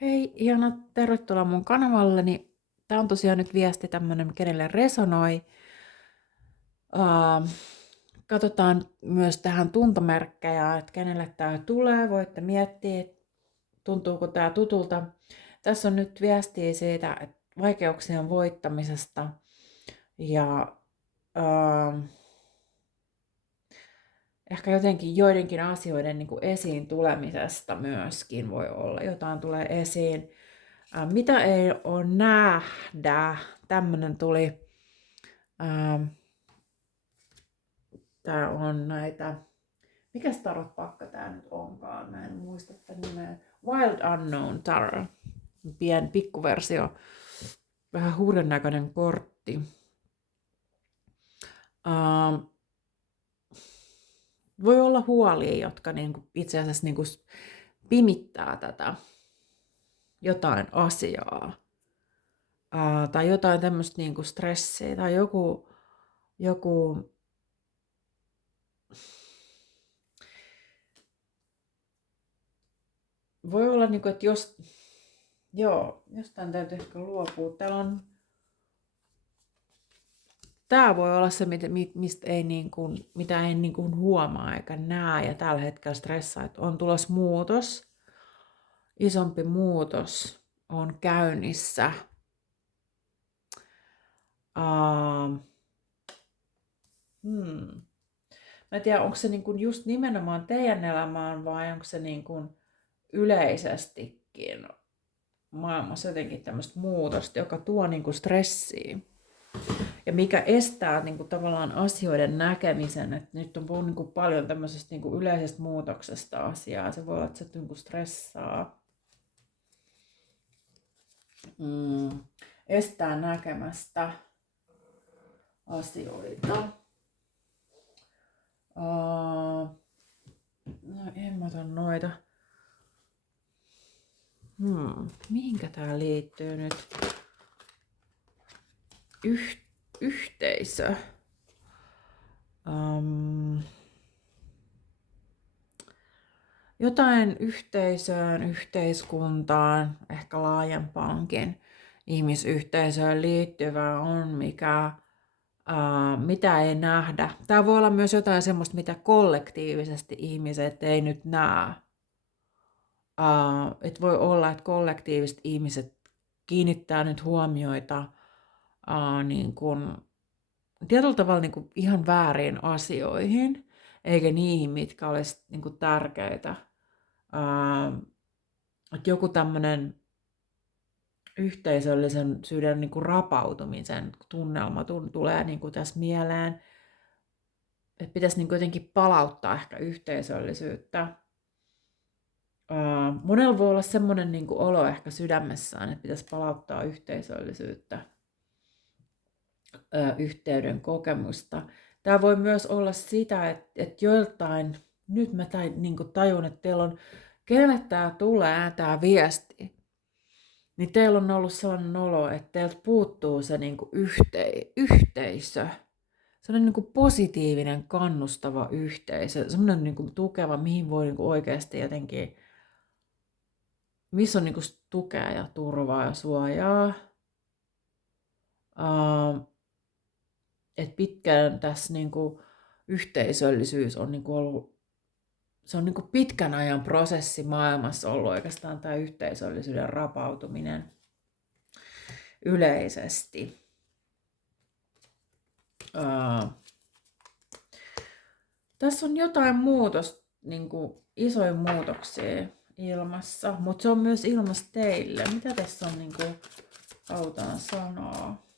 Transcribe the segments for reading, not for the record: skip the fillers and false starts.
Hei, ihana, tervetuloa mun kanavalleni. Tää on tosiaan nyt viesti tämmönen, kenelle resonoi. Uh, Katsotaan myös tähän tuntomerkkejä, että kenelle tää tulee. Voitte miettiä, että tuntuuko tää tutulta. Tässä on nyt viestiä siitä, että vaikeuksien voittamisesta ja uh, ehkä jotenkin joidenkin asioiden niin kuin esiin tulemisesta myöskin voi olla. Jotain tulee esiin. Mitä ei ole nähdä? Tämmönen tuli. Tää on näitä. Mikäs tarot-pakka tää nyt onkaan? Mä en muista tämän nimeä. Wild Unknown Tarot. Pikkuversio. Vähän hurjan näköinen kortti. Voi olla huolia, jotka niinku itse asiassa niinku pimittää tätä jotain asiaa. Tai jotain tämmöistä niinku stressiä tai joku voi olla niinku, että jostain täytyy ehkä luopua. Tää voi olla se, mitä ei niin kuin huomaa eikä näe ja tällä hetkellä stressaa, että on tulossa muutos, isompi muutos on käynnissä. Mä en tiedä, onko se niin kuin just nimenomaan teidän elämään vai onko se niin kuin yleisestikin maailmassa jotenkin tämmöistä muutosta, joka tuo niin kuin stressiä. Ja mikä estää niin kuin, tavallaan asioiden näkemisen, että nyt on puhunut niin kuin, paljon tämmöisestä niin kuin, yleisestä muutoksesta asiaa. Se voi olla, että se niin kuin, stressaa. Estää näkemästä asioita. No, en mä ota noita. Mihinkä tää liittyy nyt? Yhteisö. Jotain yhteisöön, yhteiskuntaan, ehkä laajempaankin ihmisyhteisöön liittyvää on, mitä ei nähdä. Tämä voi olla myös jotain semmoista, mitä kollektiivisesti ihmiset ei nyt näe. Et voi olla, että kollektiiviset ihmiset kiinnittää nyt huomioita niin kun, tietyllä tavalla niin kun ihan väärin asioihin, eikä niihin, mitkä olisi niin kun tärkeitä. Että joku tämmöinen yhteisöllisen syyden niin kuin rapautumisen tunnelma tulee niin kuin tässä mieleen. Että pitäisi niin kuin jotenkin palauttaa ehkä yhteisöllisyyttä. Monella voi olla semmoinen niin kuin olo ehkä sydämessään, että pitäisi palauttaa yhteisöllisyyttä, yhteyden kokemusta. Tämä voi myös olla sitä, että joiltain, nyt mä niin kuin tajun, että teillä on, kenelle tämä tulee, tämä viesti, niin teillä on ollut sellainen olo, että teiltä puuttuu se niin kuin yhteisö. Sellainen niin kuin positiivinen, kannustava yhteisö. Sellainen niin kuin tukeva, mihin voi niin kuin oikeasti jotenkin, missä on niin kuin tukea ja turvaa ja suojaa. Et pitkään tässä niin kuin yhteisöllisyys on niin kuin ollut, se on niin kuin pitkän ajan prosessi maailmassa ollut oikeastaan tämä yhteisöllisyyden rapautuminen yleisesti. Tässä on jotain muutosta, niin kuin isoja muutoksia ilmassa, mutta se on myös ilmassa teille. Mitä tässä on, niin kuin, halutaan sanoa?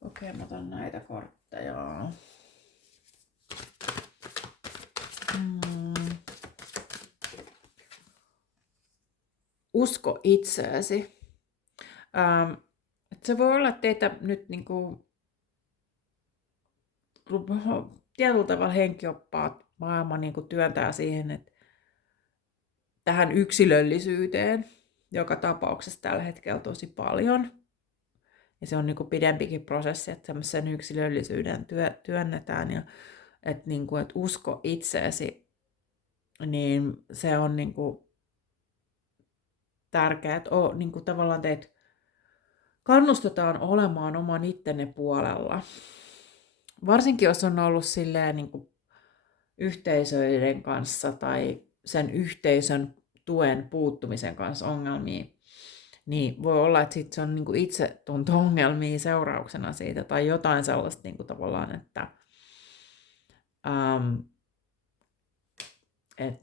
Okei, mä otan näitä kortteja. Usko itseesi. Se voi olla, että teitä nyt niin kuin, tietyllä tavalla henkioppaat maailma niin kuin työntää siihen, että tähän yksilöllisyyteen, joka tapauksessa tällä hetkellä tosi paljon. Ja se on niin kuin pidempikin prosessi, että semmoisen yksilöllisyyden työnnetään. Ja että, niin kuin, että usko itseesi, niin se on niin kuin, tärkeää, että niin kuin tavallaan teitä kannustetaan olemaan oman ittenne puolella. Varsinkin jos on ollut silleen niin kuin yhteisöiden kanssa tai sen yhteisön tuen puuttumisen kanssa ongelmia, niin voi olla, että sit se on niin kuin itsetunto-ongelmia seurauksena siitä tai jotain sellaista niin kuin tavallaan, että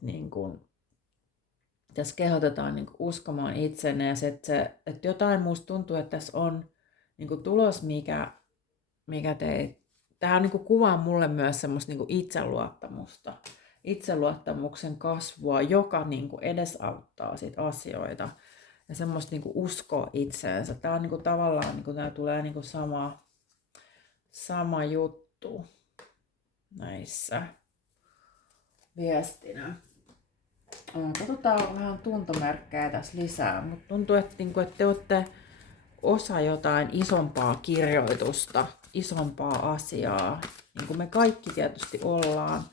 niin kuin, tässä kehotetaan niin kuin uskomaan itsenne ja että jotain musta tuntuu, että tässä on niin kuin tulos, mikä tähän niin kuin kuvaa mulle myös semmoista niin kuin itseluottamusta, itseluottamuksen kasvua, joka niin kuin edesauttaa sit asioita ja semmoista niin kuin uskoa itseensä. Tämä on niin kuin tavallaan, niin kuin tämä tulee niin kuin sama juttu näissä viestinä. Katsotaan vähän tuntomerkkejä tässä lisää, mutta tuntuu, että te olette osa jotain isompaa kirjoitusta, isompaa asiaa, niin kuin me kaikki tietysti ollaan,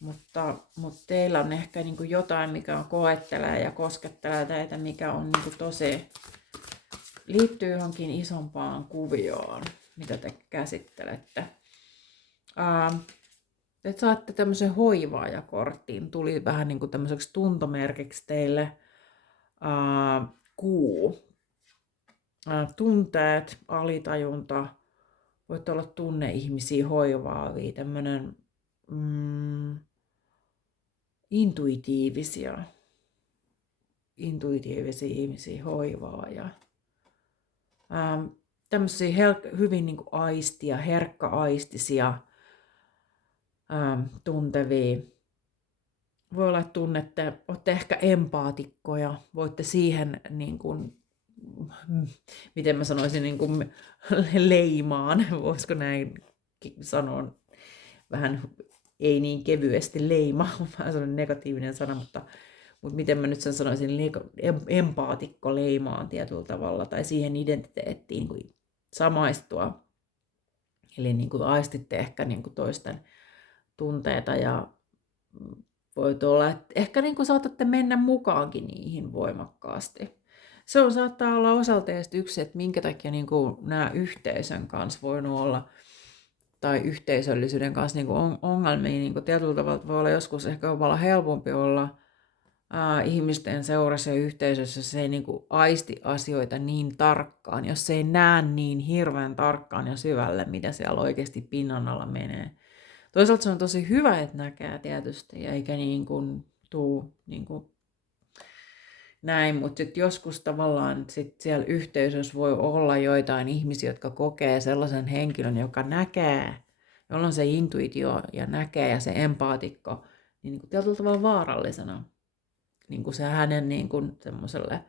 mutta teillä on ehkä niin kuin jotain, mikä koettelee ja koskettelee teitä, mikä on niin kuin tosi, liittyy johonkin isompaan kuvioon, mitä te käsittelette. Te saatte tämmöisen hoivaajakorttiin, tuli vähän niin kuin tämmöiseksi tuntomerkiksi teille kuu. Tunteet, alitajunta, voitte olla tunneihmisiä, hoivaavia, tämmöinen intuitiivisia ihmisiä, hoivaaja. Tämmöisiä hyvin niin kuin aistia, herkkäaistisia, tuntevia. Voi olla, että olette ehkä empaatikkoja, voitte siihen niin kuin, miten mä sanoisin, niin kuin leimaan, voisiko näin sanoa, vähän ei niin kevyesti leima, vähän sellainen negatiivinen sana, mutta miten mä nyt sen sanoisin, empaatikko leimaan tietyllä tavalla, tai siihen identiteettiin niin samaistua. Eli niin kuin aistitte ehkä niin kuin toisten tunteita ja voit olla, että ehkä niin kuin saatatte mennä mukaankin niihin voimakkaasti. Se saattaa olla osalta yksi, että minkä takia niin kuin nämä yhteisön kanssa voinut olla, tai yhteisöllisyyden kanssa niin kuin ongelmia. Niin kuin tietyllä tavalla voi olla joskus ehkä olla helpompi olla ihmisten seurassa ja yhteisössä, jos ei niin kuin aisti asioita niin tarkkaan, jos ei näe niin hirveän tarkkaan ja syvälle, mitä siellä oikeasti pinnan alla menee. Toisaalta se on tosi hyvä, että näkee tietysti, eikä niin kuin tuu niin kuin näin, mutta joskus tavallaan sit siellä yhteisössä voi olla joitain ihmisiä, jotka kokee sellaisen henkilön, joka näkee, jolla on se intuitio ja näkee ja se empaatikko, niin kuin tietyllä tavalla vaarallisena. Niin kuin se hänen niin kuin semmoiselle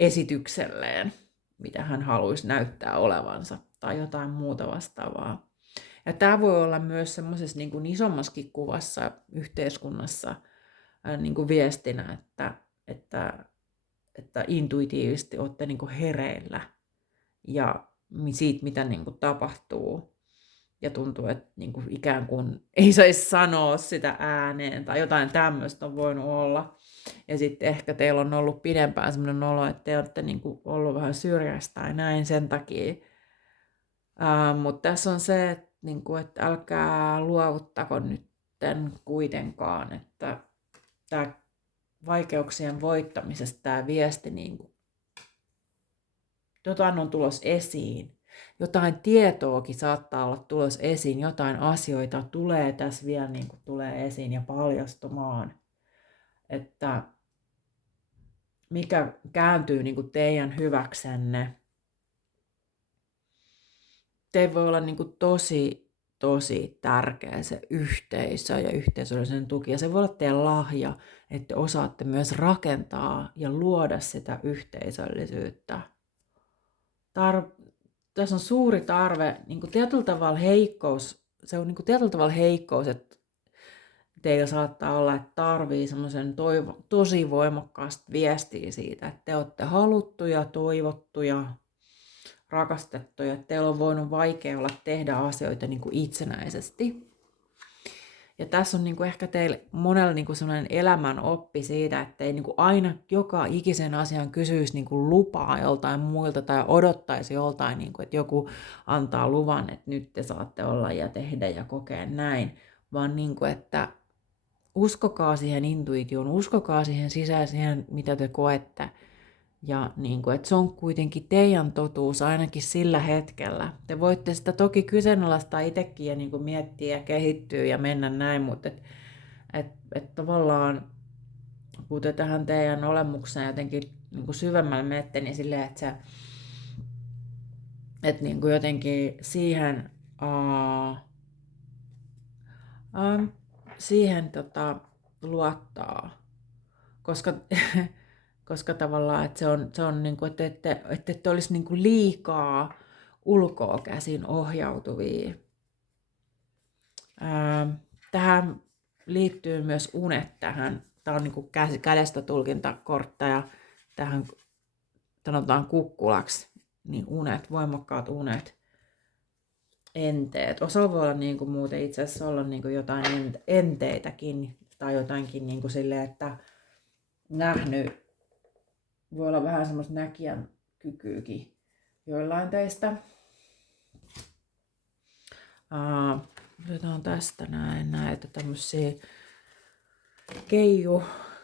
esitykselleen, mitä hän haluaisi näyttää olevansa tai jotain muuta vastaavaa. Ja tämä voi olla myös semmoisessa niin kuin isommaskin kuvassa yhteiskunnassa niin kuin viestinä, että intuitiivisesti olette niin kuin hereillä ja siitä, mitä niin kuin tapahtuu. Ja tuntuu, että niin kuin ikään kuin ei saisi sanoa sitä ääneen tai jotain tämmöistä on voinut olla. Ja sitten ehkä teillä on ollut pidempään semmoinen olo, että te olette niin kuin ollut vähän syrjästä tai näin sen takia. Mutta tässä on se, että, niin kuin, että älkää luovuttako nyt kuitenkaan, että tämä vaikeuksien voittamisesta tämä viesti, niin kuin, jotain on tulos esiin. Jotain tietoakin saattaa olla tulos esiin, jotain asioita tulee tässä vielä niin kuin tulee esiin ja paljastumaan. Että mikä kääntyy niin kuin teidän hyväksenne. Te voi olla niin kuin tosi tärkeä se yhteisö ja yhteisöllisen tuki. Ja se voi olla teidän lahja, että osaatte myös rakentaa ja luoda sitä yhteisöllisyyttä. Tässä on suuri tarve, niin kuin tietyllä tavalla heikkous, se on niin kuin tietyllä tavalla heikkous, että teillä saattaa olla, että tarvii semmoisen tosi voimakkaasta viestiä siitä, että te olette haluttuja, toivottuja, rakastettuja, että teillä on voinut vaikea olla tehdä asioita niin kuin itsenäisesti. Ja tässä on niin kuin ehkä teille monella niin kuin sellainen elämän oppi siitä, että ei niin kuin aina joka ikisen asian kysyisi niin kuin lupaa joltain muilta tai odottaisi joltain, niin kuin, että joku antaa luvan, että nyt te saatte olla ja tehdä ja kokea näin, vaan niin kuin, että uskokaa siihen intuitioon, uskokaa siihen sisäiseen, mitä te koette. Ja niin kuin, että se on kuitenkin teidän totuus ainakin sillä hetkellä. Te voitte sitä toki kyseenalaistaa itsekin ja niin kuin miettiä ja kehittyä ja mennä näin, mutta tavallaan kun te tähän teidän olemukseen jotenkin niin kuin syvemmälle menette, niin silleen, että niin kuin jotenkin siihen, siihen luottaa. Koska, koska tavallaan että se on niin kuin, että ette olisi niin kuin liikaa ulkoa käsin ohjautuvia. Tähän liittyy myös unet tähän. Tämä on niin kuin kädestä tulkintakortteja tähän sanotaan kukkulaksi. Niin unet, voimakkaat unet, enteet. Osalla voi olla niin kuin muuten itse asiassa olla niin kuin jotain enteitäkin tai jotainkin niin kuin silleen, että nähnyt, voi olla vähän semmoista näkijän kykyykin joillain teistä. Otetaan tästä näitä tämmöisiä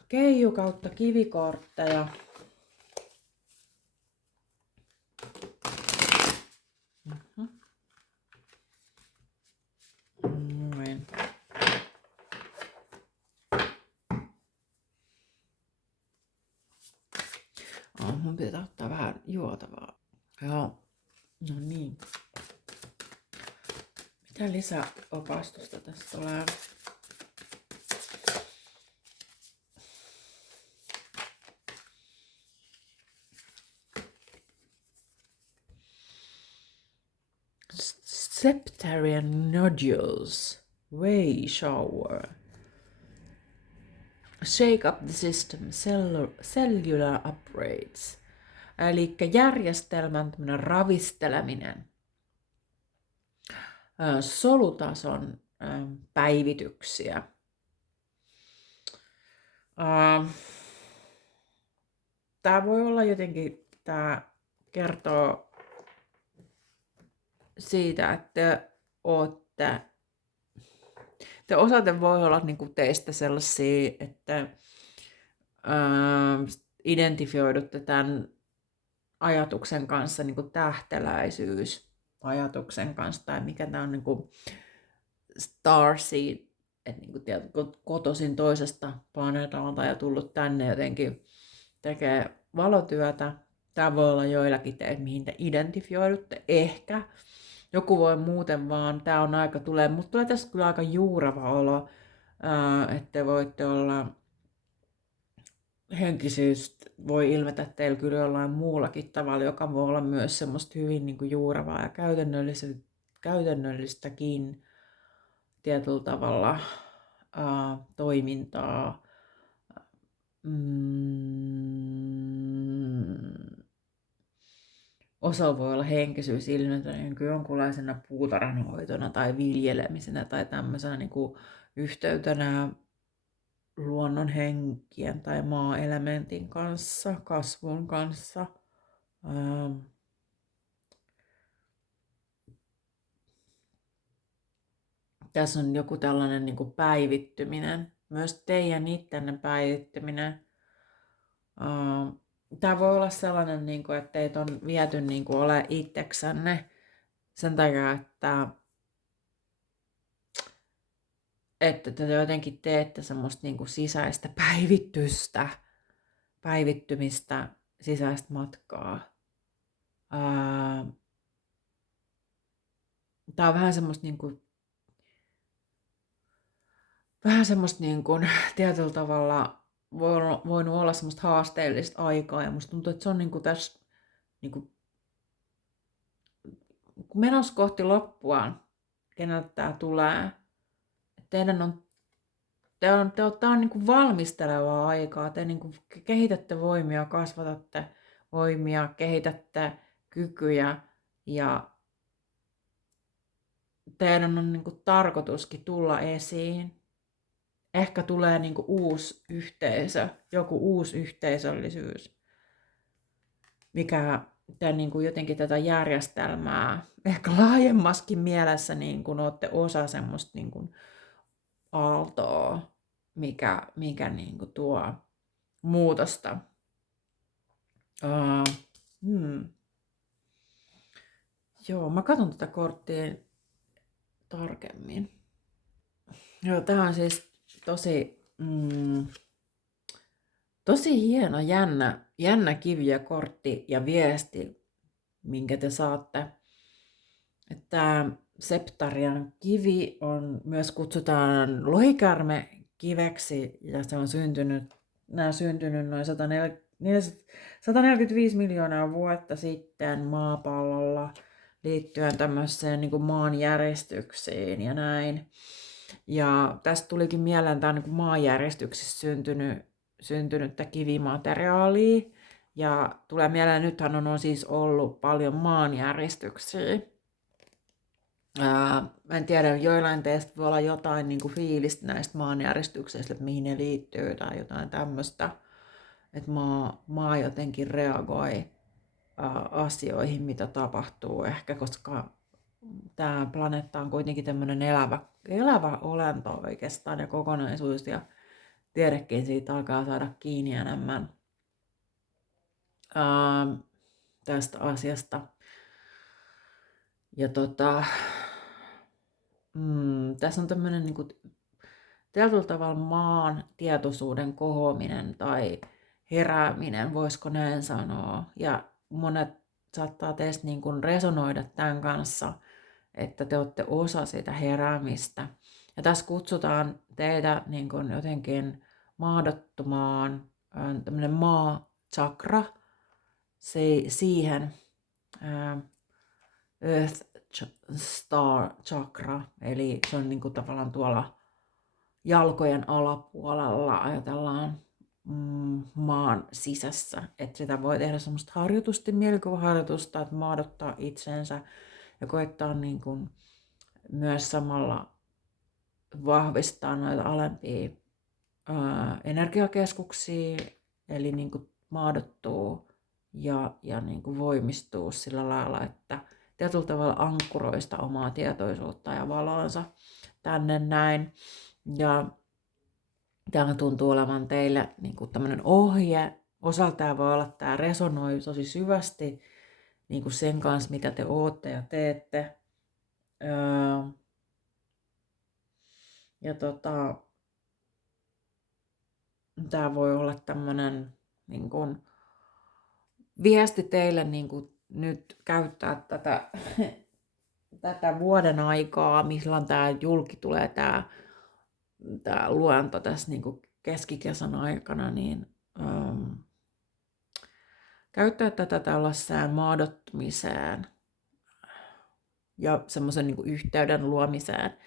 keiju kautta kivikortteja. Noin. Mun pitää ottaa vähän juotavaa. Joo. No niin. Mitä lisäopastusta tästä tulee? Septarian nodules, whey shower. Shake up the system, cellular upgrades. Eli järjestelmän ravisteleminen. Solutason päivityksiä. Tämä voi olla jotenkin, tämä kertoo siitä, että te osaatte voi olla niin kuin teistä sellaisia, että identifioidutte tämän ajatuksen kanssa, niin kuin tähteläisyys ajatuksen kanssa, tai mikä tämä on niin kuin starseed, että niin kuin kotoisin toisesta planeetalta ja tullut tänne jotenkin tekee valotyötä. Tämä voi olla joillakin teitä, mihin te identifioidutte, ehkä. Joku voi muuten vaan, tämä on aika tulee, mutta tulee tässä kyllä aika juurava olo, että voitte olla henkisyys voi ilmetä teillä kyllä jollain muullakin tavalla, joka voi olla myös semmoista hyvin niin kuin juuravaa ja käytännöllistäkin tietyllä tavalla toimintaa. Osa voi olla henkisyys ilmetä niin jonkunlaisena puutarhanhoitona tai viljelemisenä tai tämmöisenä niin kuin yhteytenä luonnon henkien tai maa-elementin kanssa, kasvun kanssa. Tässä on joku tällainen niin kuin päivittyminen, myös teidän ittenne päivittyminen. Tämä voi olla sellainen, niin kuin, että teitä on viety niin kuin ole itseksänne sen takia, että te jotenkin teette semmoista niin kuin sisäistä päivittymistä, sisäistä matkaa. Tämä on vähän semmoista niin kuin tietyllä tavalla voinut olla semmoista haasteellista aikaa ja musta tuntuu, että se on niin kuin tässä niin kuin menossa kohti loppua, keneltä tämä tulee. Teidän on tämä on niin kuin valmistelevaa aikaa. Te niin kuin kehitätte voimia, kasvatatte voimia, kehitätte kykyjä ja teidän on niin kuin tarkoituskin tulla esiin. ehkä tulee niinku uusi yhteisö, joku uusi yhteisöllisyys, mikä niinku jotenkin tätä järjestelmää ehkä laajemmaskin mielessä niin kun olette osa semmoista niin kun aaltoa, mikä niin kun tuo muutosta. Joo, mä katson tätä korttia tarkemmin. Joo, tää on siis tosi hieno, jännä kivi ja kortti ja viesti, minkä te saatte. Että Septarian kivi myös kutsutaan lohikärme kiveksi ja se on syntynyt noin 145 miljoonaa vuotta sitten maapallolla liittyen tämmöiseen niin kuin maanjäristyksiin ja näin. Ja tästä tulikin mieleen tämä niin maanjäristyksissä syntynyttä kivimateriaalia. Ja tulee mieleen, nythän on siis ollut paljon maanjäristyksiä. En tiedä, joillain teistä voi olla jotain niin kuin fiilistä näistä maanjäristyksistä, että mihin ne liittyy tai jotain tämmöistä. Että maa jotenkin reagoi asioihin, mitä tapahtuu ehkä, koska tämä planeetta on kuitenkin tämmöinen elävä olento oikeastaan ja kokonaisuus, ja tiedekin siitä alkaa saada kiinni enemmän tästä asiasta. Ja tässä on tämmöinen niin kuin tietyllä tavalla maan tietoisuuden kohoaminen tai herääminen, voisiko näin sanoa. Ja monet saattaa teistä niin kuin resonoida tämän kanssa, että te olette osa sitä heräämistä. Ja tässä kutsutaan teitä niin kuin jotenkin mahdottomaan tämmöinen maa-chakra siihen Earth Star Chakra, eli se on niin kuin tavallaan tuolla jalkojen alapuolella, ajatellaan maan sisässä, että sitä voi tehdä semmoista harjoitusta, mielikuvaharjoitusta, että maadottaa itsensä ja koittaa niin kuin myös samalla vahvistaa noita alempia energiakeskuksia, eli niin kuin maadottuu ja niin kuin voimistuu sillä lailla, että tietyllä tavalla ankkuroista omaa tietoisuutta ja valonsa tänne näin. Ja tämä tuntuu olevan teille niin kuin tämmöinen ohje. Osaltaan voi olla, että tämä resonoi tosi syvästi niin kuin sen kanssa, mitä te ootte ja teette. Ja tämä voi olla tämmöinen niin kuin viesti teille niin kuin nyt käyttää tätä vuoden aikaa, milloin tämä julki tulee, tämä luento tässä niin kuin keskikesän aikana, niin käyttää tätä tällaiseen maadottumiseen ja semmoisen niin kuin yhteyden luomiseen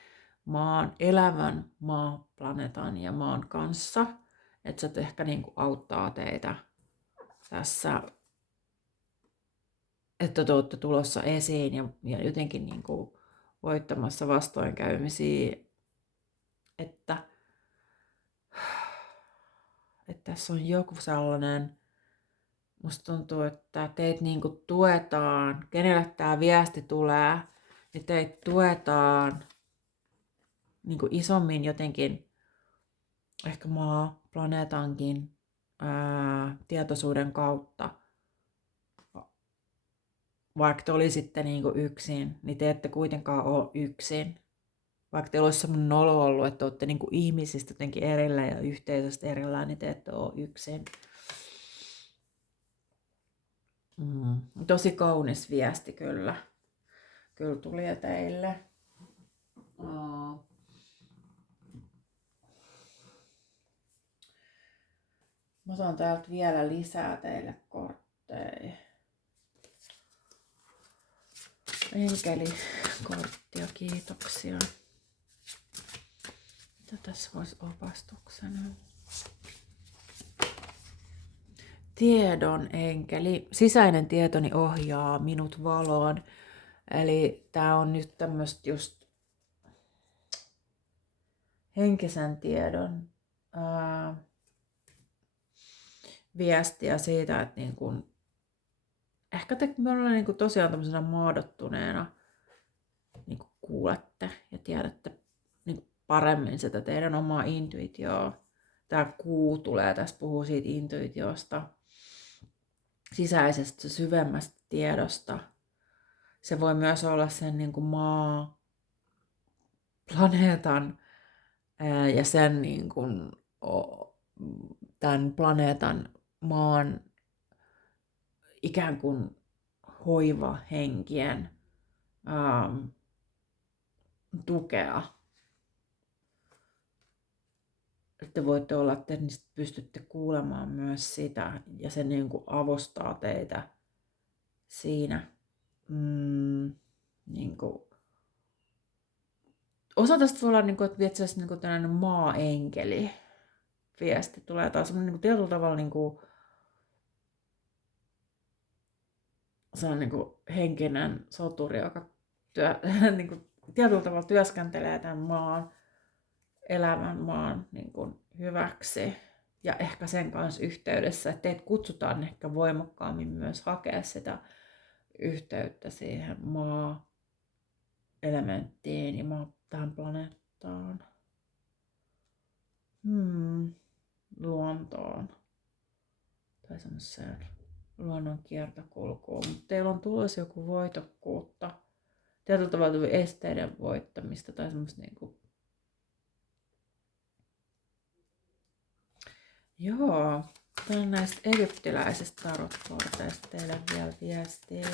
elävän maaplaneetan ja maan kanssa, että se ehkä niin kuin auttaa teitä tässä, että te olette tulossa esiin ja jotenkin niin kuin voittamassa vastoinkäymisiä, että tässä on joku sellainen, musta tuntuu, että teitä niin kuin tuetaan, kenelle tämä viesti tulee, niin teitä tuetaan niin kuin isommin jotenkin, ehkä planeetankin tietoisuuden kautta. Vaikka te olisitte niin kuin yksin, niin te ette kuitenkaan ole yksin. Vaikka teillä olisi sellainen olo ollut, että olette niin kuin ihmisistä jotenkin erillään ja yhteisöstä erillään, niin te ette ole yksin. Tosi kaunis viesti kyllä. Kyllä tuli teille. Mä saan täältä vielä lisää teille kortteja. Enkelikorttia, kiitoksia. Mitä tässä voisi opastuksena? Tiedon enkeli. Sisäinen tietoni ohjaa minut valoon. Eli tää on nyt tämmöistä just henkisen tiedon viestiä siitä, että niin kun, ehkä te me ollaan niin kun tosiaan tämmöisenä maadottuneena niin kun kuulette ja tiedätte niin kun paremmin sitä teidän omaa intuitioa. Tämä kuu tulee tässä puhuu siitä intuitiosta, sisäisestä syvemmästä tiedosta. Se voi myös olla sen niin kuin planeetan ja sen niin kuin, tämän planeetan maan ikään kuin hoivahenkien tukea. Te voitte olla, että pystytte kuulemaan myös sitä ja se niin kuin avustaa teitä siinä. Niin kuin. Osa tästä voi olla, niin kuin, että itse asiassa niin tällainen maa-enkeli viesti tulee taas semmoinen niin tietyllä tavalla niin kuin, se on niin kuin henkinen soturi, joka niin kuin, tietyllä tavalla työskentelee tämän maan, elämän maan niin kuin, hyväksi. Ja ehkä sen kanssa yhteydessä, että teitä kutsutaan ehkä voimakkaammin myös hakea sitä yhteyttä siihen maa-elementtiin ja tähän planeettaan. Luontoon tai semmoiseen luonnon kiertokulkuun. Mutta teillä on tulossa joku voitokkuutta. Tietyllä tavalla esteiden voittamista tai semmoista niinku. Joo, tää on näistä egyptiläisistä tarotkorteista teille vielä viestiä.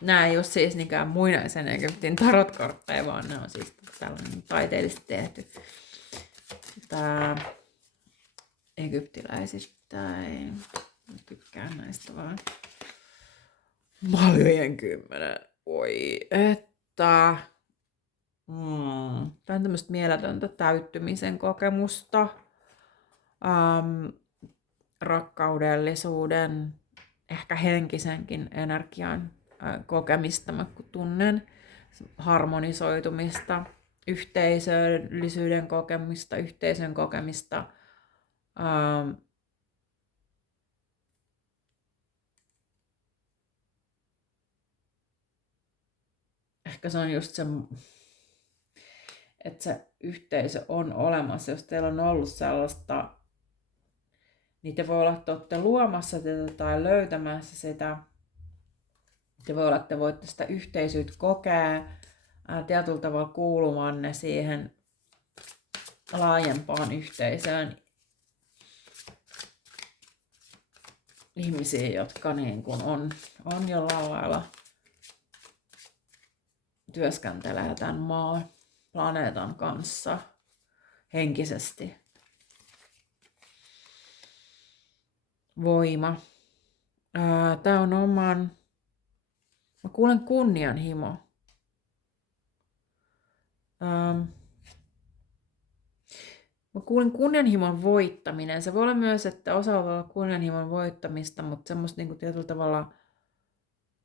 Nämä ei ole siis niinkään muinaisen Egyptin tarotkortteja, vaan ne on siis tällainen taiteellisesti tehty. Egyptiläisistä ei tykkään näistä vaan. Maljojen 10. Oi, että. Tämä on tämmöistä mieletöntä täyttymisen kokemusta. Rakkaudellisuuden, ehkä henkisenkin energian kokemista mä tunnen. Harmonisoitumista, yhteisöllisyyden kokemista, yhteisön kokemista. Ehkä se on just se, että se yhteisö on olemassa. Jos teillä on ollut sellaista, niin te voi olla, että olette luomassa tätä tai löytämässä sitä. Te voi olla, että te voitte sitä yhteisyyttä kokea tietyllä tavalla kuulumanne siihen laajempaan yhteisöön. Ihmisiä, jotka niin kuin on jollain lailla työskentelee tämän planeetan kanssa henkisesti. Voima. Tää on mä kuulen kunnianhimo. Mä kuulin kunnianhimon voittaminen. Se voi olla myös, että osa voi olla kunnianhimon voittamista, mutta semmoista niinku tietyllä tavalla,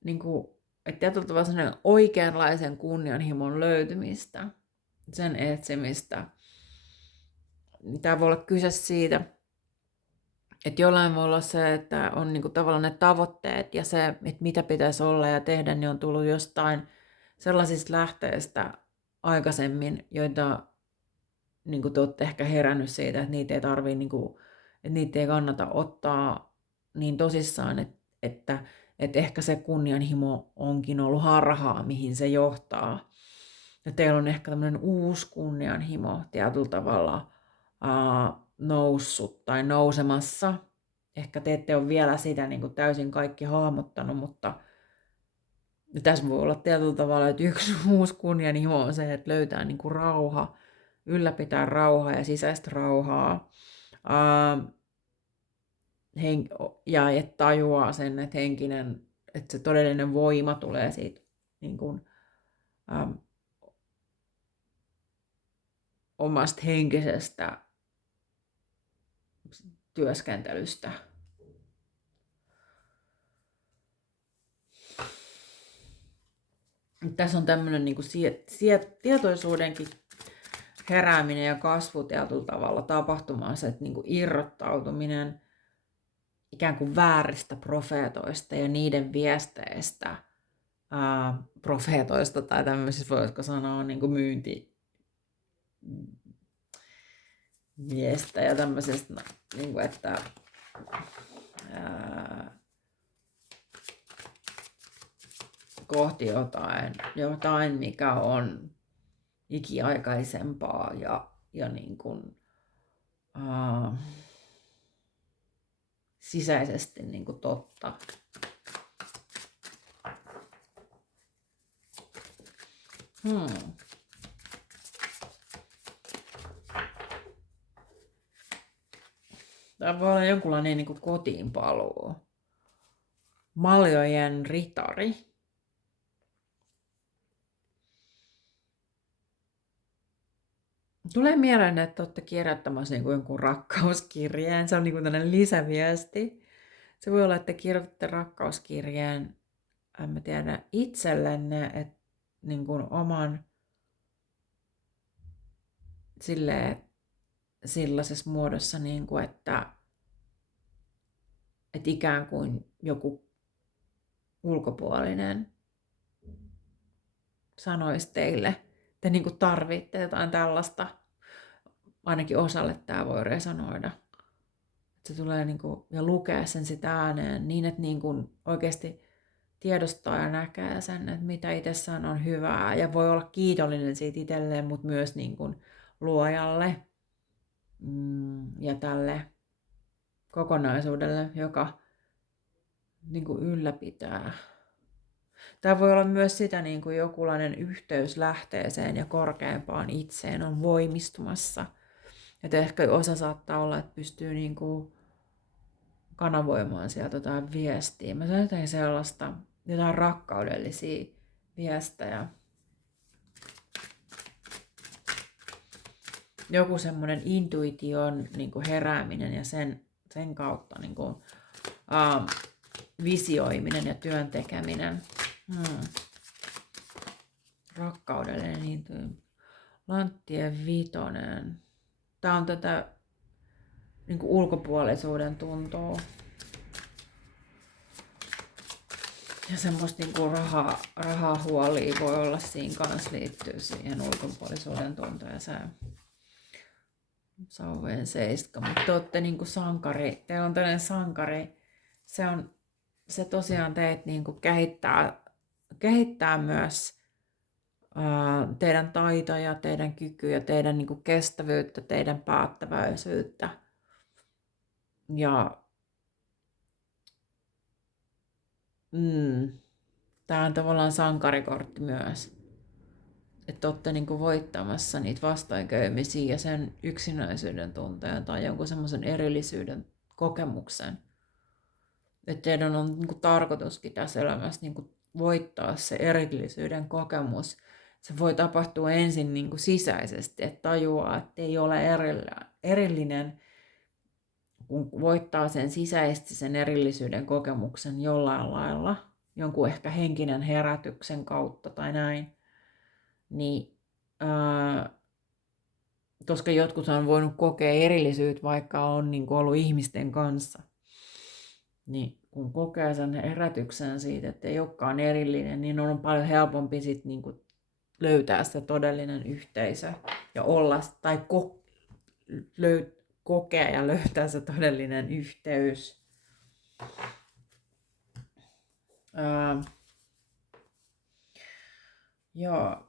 niinku, että tietyllä tavalla sellainen oikeanlaisen kunnianhimon löytymistä, sen etsimistä. Tää voi olla kyse siitä, että jollain voi olla se, että on niinku tavallaan ne tavoitteet ja se, että mitä pitäisi olla ja tehdä, niin on tullut jostain sellaisista lähteistä aikaisemmin, joita niin kuin te olette ehkä herännyt siitä, että niitä ei tarvii, niin kuin, että niitä ei kannata ottaa niin tosissaan, että ehkä se kunnianhimo onkin ollut harhaa, mihin se johtaa. Ja teillä on ehkä tämmöinen uusi kunnianhimo tietyllä tavalla noussut tai nousemassa. Ehkä te ette ole vielä sitä niin kuin täysin kaikki hahmottanut, mutta tässä voi olla tietyllä tavalla, että yksi uusi kunnianhimo on se, että löytää niin kuin rauha, ylläpitää rauhaa ja sisäistä rauhaa. Ja että tajuaa sen, että että se todellinen voima tulee siitä niin kuin, omasta henkisestä työskentelystä. Tässä on tämmöinen niin kuin tietoisuudenkin herääminen ja kasvu tietyllä tavalla tapahtumassa, että niin kuin irrottautuminen ikään kuin vääristä profeetoista ja niiden viesteistä, profeetoista tai tämmöisistä, voisiko sanoa, niin kuin myyntiviestä ja tämmöisestä, niin kuin, että kohti jotain, mikä on ikiaikaisempaa ja niin kuin, sisäisesti niin kuin totta. Tämä voi olla jonkunlainen niin kuin kotiinpaluu. Maljojen ritari. Tulee mieleen, että olette kirjoittamassa niin kuin jonkun rakkauskirjeen. Se on niin kuin tällainen lisäviesti. Se voi olla, että kirjoitatte rakkauskirjeen, en mä tiedä, itsellenne, että niin kuin oman sellaisessa muodossa, niin kuin, että ikään kuin joku ulkopuolinen sanoisi teille, te niin kuin tarvitte jotain tällaista. Ainakin osalle tämä voi resonoida. Että se tulee niin kuin, ja lukea sen sitä ääneen niin, että niin kuin oikeasti tiedostaa ja näkee sen, että mitä itsessään on hyvää. Ja voi olla kiitollinen siitä itselleen, mutta myös niin kuin luojalle ja tälle kokonaisuudelle, joka niin kuin ylläpitää. Tämä voi olla myös sitä, niin kuin jokulainen yhteys lähteeseen ja korkeampaan itseen on voimistumassa. Että ehkä osa saattaa olla, että pystyy niin kuin kanavoimaan sieltä jotain viestiä. Mä sain jotain sellaista, jotain rakkaudellisia viestejä. Joku semmoinen intuition niin kuin herääminen ja sen kautta niin kuin, visioiminen ja työn tekeminen. Rakkaudellinen intuitio. Lanttien vitonen. Tää on tätä niin kuin ulkopuolisuuden tuntua. Ja semmoista niin kuin rahahuolia voi olla siinä kanssa liittyy siihen ulkopuolisuuden tunteeseen. Sauvojen 7. Mutta te olette niin kuin sankari. Teillä on tällainen sankari. Se tosiaan teet niin kuin kehittää myös teidän taitoja, teidän kykyjä, teidän niin kuin kestävyyttä, teidän päättäväisyyttä. Ja tämä on tavallaan sankarikortti myös. Että olette niin kuin voittamassa niitä vastoinkäymisiä ja sen yksinäisyyden tunteen tai jonkun semmoisen erillisyyden kokemuksen. Että teidän on niin kuin tarkoituskin tässä elämässä niin kuin voittaa se erillisyyden kokemus. Se voi tapahtua ensin niin kuin sisäisesti, että tajuaa, että ei ole erillinen, kun voittaa sen sisäisesti sen erillisyyden kokemuksen jollain lailla, jonkun ehkä henkinen herätyksen kautta tai näin, niin koska jotkut on voinut kokea erillisyyttä, vaikka on niin kuin ollut ihmisten kanssa, niin kun kokee sen herätyksen siitä, että ei olekaan erillinen, niin on paljon helpompi sit niin kuin löytää se todellinen yhteisö ja olla tai kokea ja löytää se todellinen yhteys. Joo.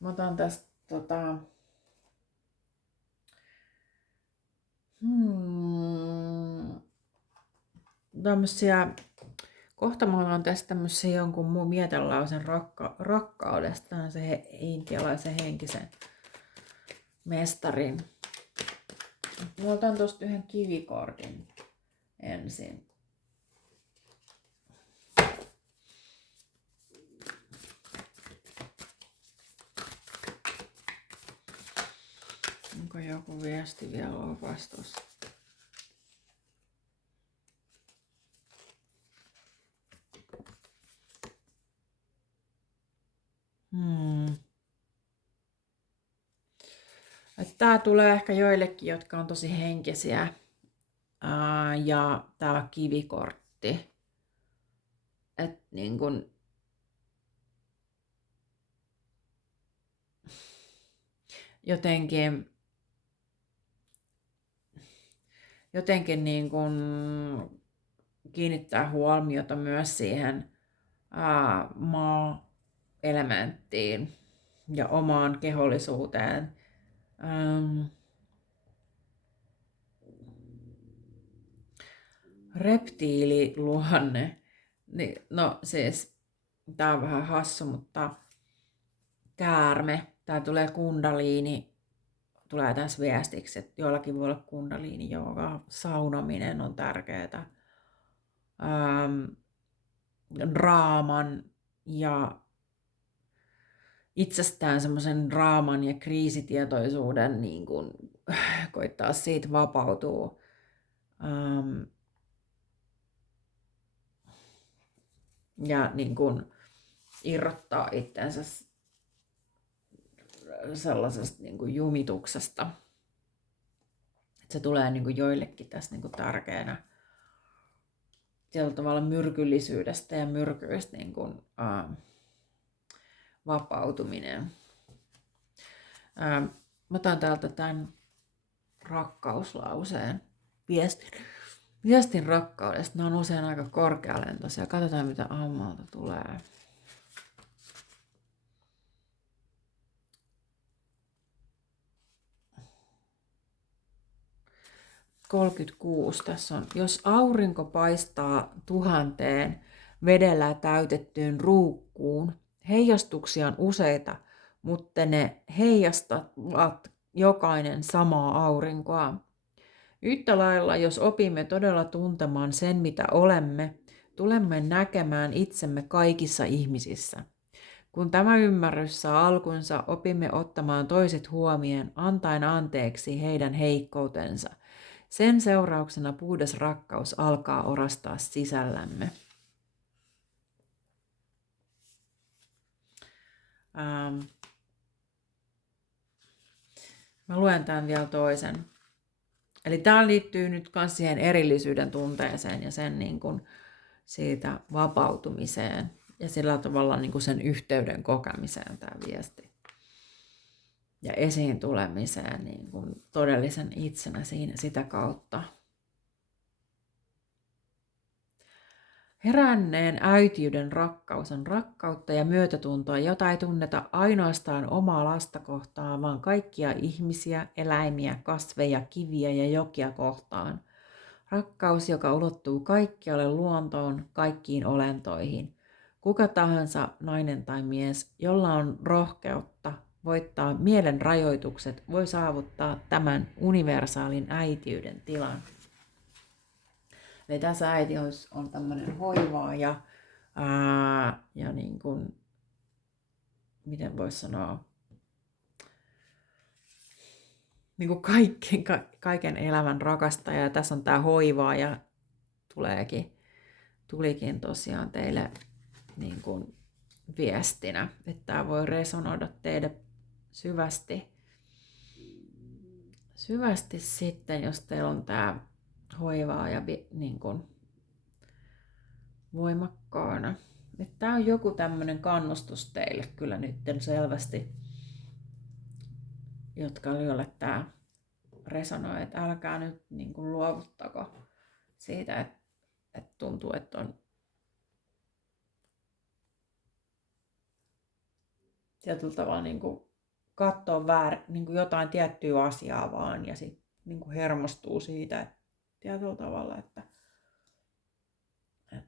Mä otan tästä tämmösiä, kohta mä otan tästä tämmösiä jonkun muun mietelausen rakkaudesta, se intialaisen henkisen mestarin. Mä otan tosta yhden kivikordin ensin. Onko joku viesti vielä opastusta? Tää tulee ehkä joillekin, jotka on tosi henkisiä. Ja täällä on kivikortti. Et niin kun, jotenkin niin kun kiinnittää huomiota myös siihen maa-elementtiin ja omaan kehollisuuteen. Reptiililuonne. No siis, tää on vähän hassu, mutta käärme, tää tulee kundaliini, tulee tässä viestiksi, että joillakin voi olla kundaliini jooga, saunominen on tärkeää. Draaman ja itsestään semmoisen draaman ja kriisitietoisuuden niin kun, koittaa siitä vapautua. Ja niin kun, irrottaa itsensä sellaisesta niin kun, jumituksesta. Et se tulee niin kun, joillekin tässä niin kun, tärkeänä tietyllä tavalla myrkyllisyydestä ja myrkyistä niin kun, vapautuminen. Mä otan täältä tämän rakkauslauseen viestin rakkaudesta. Ne on usein aika korkealentoisia. Katsotaan mitä ammalta tulee. Tässä on, jos aurinko paistaa 1000 vedellä täytettyyn ruukkuun, heijastuksia on useita, mutta ne heijastavat jokainen samaa aurinkoa. Yhtä lailla, jos opimme todella tuntemaan sen, mitä olemme, tulemme näkemään itsemme kaikissa ihmisissä. Kun tämä ymmärrys saa alkunsa, opimme ottamaan toiset huomioon, antaen anteeksi heidän heikkoutensa. Sen seurauksena puhdas rakkaus alkaa orastaa sisällämme. Mä luen tämän vielä toisen. Eli tämä liittyy nyt myös siihen erillisyyden tunteeseen ja sen niin kuin siitä vapautumiseen ja sillä tavalla niin kuin sen yhteyden kokemiseen tämä viesti. Ja esiin tulemiseen niin kuin todellisen itsenä siinä sitä kautta. Heränneen äitiyden rakkaus on rakkautta ja myötätuntoa, jota ei tunneta ainoastaan omaa lasta kohtaan, vaan kaikkia ihmisiä, eläimiä, kasveja, kiviä ja jokia kohtaan. Rakkaus, joka ulottuu kaikkialle luontoon, kaikkiin olentoihin. Kuka tahansa, nainen tai mies, jolla on rohkeutta voittaa mielen rajoitukset, voi saavuttaa tämän universaalin äitiyden tilan. Eli tässä äitiys on tämmöinen hoivaaja ja niin kuin, miten voisi sanoa, niin kuin kaiken elämän rakastaja. Ja tässä on tämä hoivaaja, tulikin tosiaan teille niin kuin viestinä, että tämä voi resonoida teille syvästi sitten, jos teillä on tämä hoivaa ja niin kuin voimakkaana. Tämä on joku tämmöinen kannustus teille kyllä nyt selvästi, jolle tämä resonoi, että älkää nyt niin kuin luovuttako siitä, että tuntuu, että on tietyllä tavalla niin kuin katsoa niin kuin jotain tiettyä asiaa vaan ja sitten niin kuin hermostuu siitä, että tietyllä tavalla, että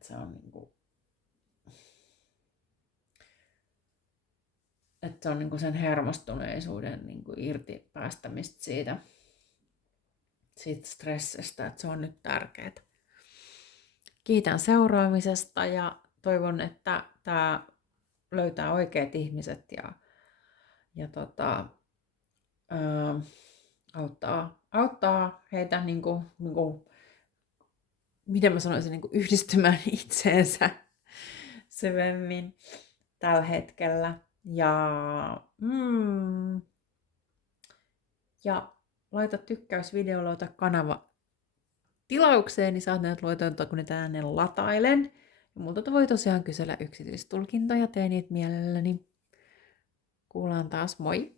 se on niin kuin, että se on niin kuin sen hermostuneisuuden niin kuin irti päästämistä siitä stressistä, että se on nyt tärkeää. Kiitän seuraamisesta ja toivon, että tämä löytää oikeat ihmiset ja auttaa heitä niin kuin, miten mä sanoisin, niin kuin yhdistymään itseensä syvemmin tällä hetkellä. Ja laita tykkäys videolle, ota kanava tilaukseen, niin saat näitä lueteltua, kun ne tänne latailen. Ja multa voi tosiaan kysellä yksityistulkintoja, teen niitä mielelläni. Kuullaan taas, moi!